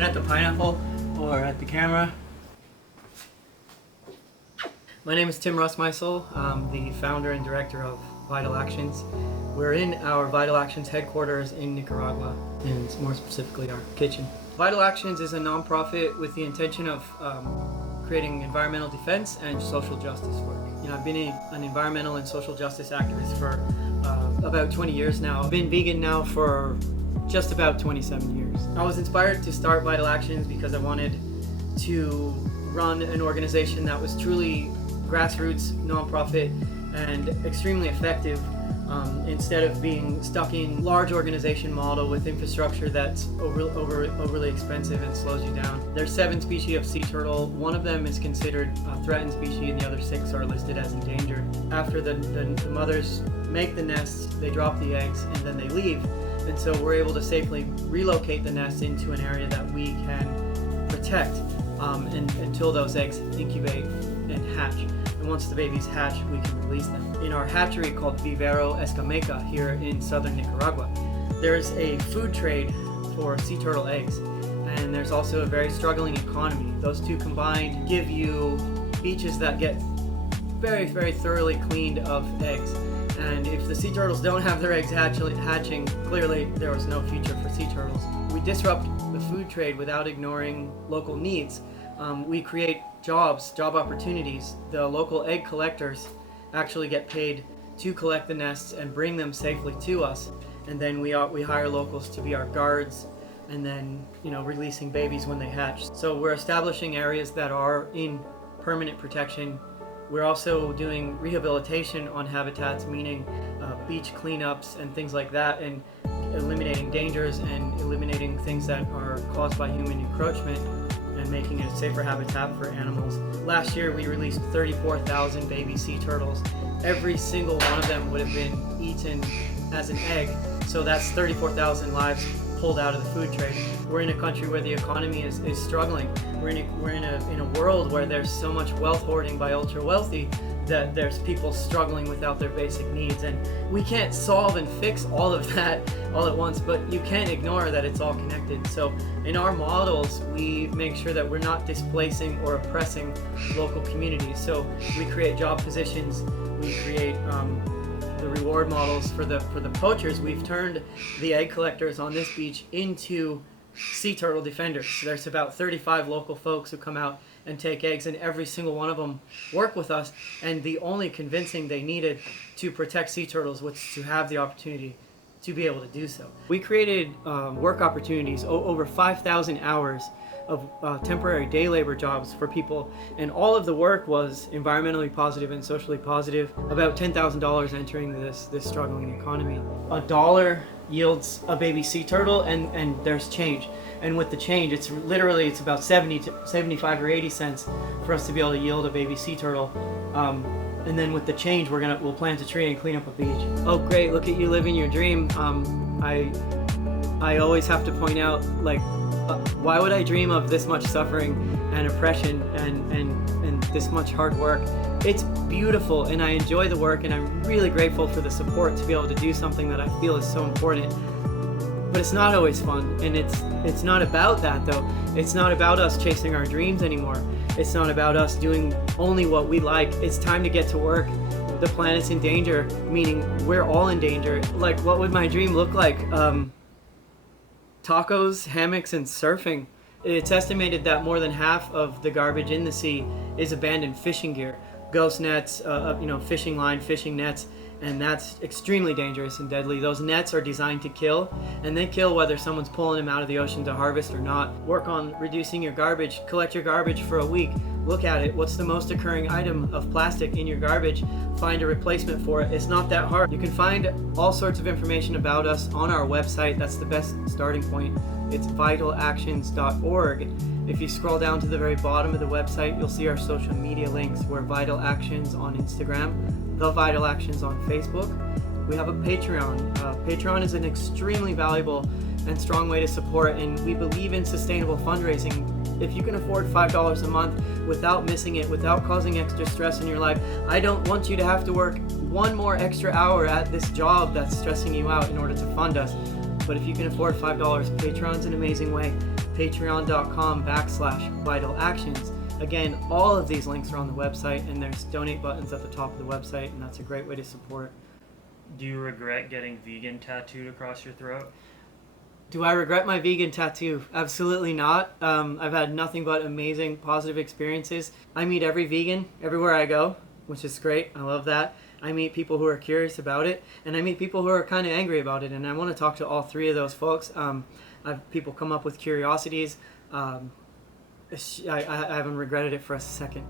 looking at the pineapple or at the camera. My name is Tim Russmeisel. I'm the founder and director of Vital Actions. We're in our Vital Actions headquarters in Nicaragua, and more specifically our kitchen. Vital Actions is a nonprofit with the intention of creating environmental defense and social justice work. I've been an environmental and social justice activist for about 20 years now. I've been vegan now for just about 27 years. I was inspired to start Vital Actions because I wanted to run an organization that was truly grassroots, nonprofit, and extremely effective, instead of being stuck in large organization model with infrastructure that's overly expensive and slows you down. There's 7 species of sea turtle. One of them is considered a threatened species and the other 6 are listed as endangered. After the mothers make the nests, they drop the eggs and then they leave. And so we're able to safely relocate the nests into an area that we can protect until those eggs incubate and hatch. And once the babies hatch, we can release them. In our hatchery called Vivero Escameca here in southern Nicaragua, there's a food trade for sea turtle eggs, and there's also a very struggling economy. Those two combined give you beaches that get very, very thoroughly cleaned of eggs. And if the sea turtles don't have their eggs hatching, clearly there was no future for sea turtles. We disrupt the food trade without ignoring local needs. We create job opportunities. The local egg collectors actually get paid to collect the nests and bring them safely to us. And then we hire locals to be our guards, and then releasing babies when they hatch. So we're establishing areas that are in permanent protection. We're also doing rehabilitation on habitats, meaning beach cleanups and things like that, and eliminating dangers and eliminating things that are caused by human encroachment and making it a safer habitat for animals. Last year we released 34,000 baby sea turtles. Every single one of them would have been eaten as an egg, so that's 34,000 lives pulled out of the food trade. We're in a country where the economy is struggling. We're in a world where there's so much wealth hoarding by ultra wealthy that there's people struggling without their basic needs, and we can't solve and fix all of that all at once, but you can't ignore that it's all connected. So in our models, we make sure that we're not displacing or oppressing local communities. So we create job positions, we create the reward models for the poachers. We've turned the egg collectors on this beach into sea turtle defenders. There's about 35 local folks who come out and take eggs, and every single one of them work with us, and the only convincing they needed to protect sea turtles was to have the opportunity to be able to do so. We created work opportunities, over 5,000 hours of temporary day labor jobs for people, and all of the work was environmentally positive and socially positive. About $10,000 entering this struggling economy. $1 yields a baby sea turtle, and there's change. And with the change, it's about 75 or 80 cents for us to be able to yield a baby sea turtle. And then with the change, we'll plant a tree and clean up a beach. Oh great, look at you living your dream. I always have to point out, why would I dream of this much suffering and oppression and this much hard work? It's beautiful, and I enjoy the work, and I'm really grateful for the support to be able to do something that I feel is so important. But it's not always fun, and it's not about that though. It's not about us chasing our dreams anymore. It's not about us doing only what we like. It's time to get to work. The planet's in danger, meaning we're all in danger. What would my dream look like? Tacos, hammocks, and surfing. It's estimated that more than half of the garbage in the sea is abandoned fishing gear, ghost nets, fishing line, fishing nets, and that's extremely dangerous and deadly. Those nets are designed to kill, and they kill whether someone's pulling them out of the ocean to harvest or not. Work on reducing your garbage. Collect your garbage for a week. Look at it. What's the most occurring item of plastic in your garbage? Find a replacement for it. It's not that hard. You can find all sorts of information about us on our website. That's the best starting point. It's vitalactions.org. If you scroll down to the very bottom of the website, you'll see our social media links. We're Vital Actions on Instagram, The Vital Actions on Facebook. We have a Patreon. Patreon is an extremely valuable and strong way to support, and we believe in sustainable fundraising. If you can afford $5 a month without missing it, without causing extra stress in your life, I don't want you to have to work one more extra hour at this job that's stressing you out in order to fund us. But if you can afford $5, Patreon's an amazing way. patreon.com/vitalactions. Again, all of these links are on the website, and there's donate buttons at the top of the website, and that's a great way to support. Do you regret getting vegan tattooed across your throat? Do I regret my vegan tattoo? Absolutely not. I've had nothing but amazing, positive experiences. I meet every vegan everywhere I go, which is great. I love that. I meet people who are curious about it, and I meet people who are kind of angry about it, and I want to talk to all three of those folks. I've people come up with curiosities. I haven't regretted it for a second.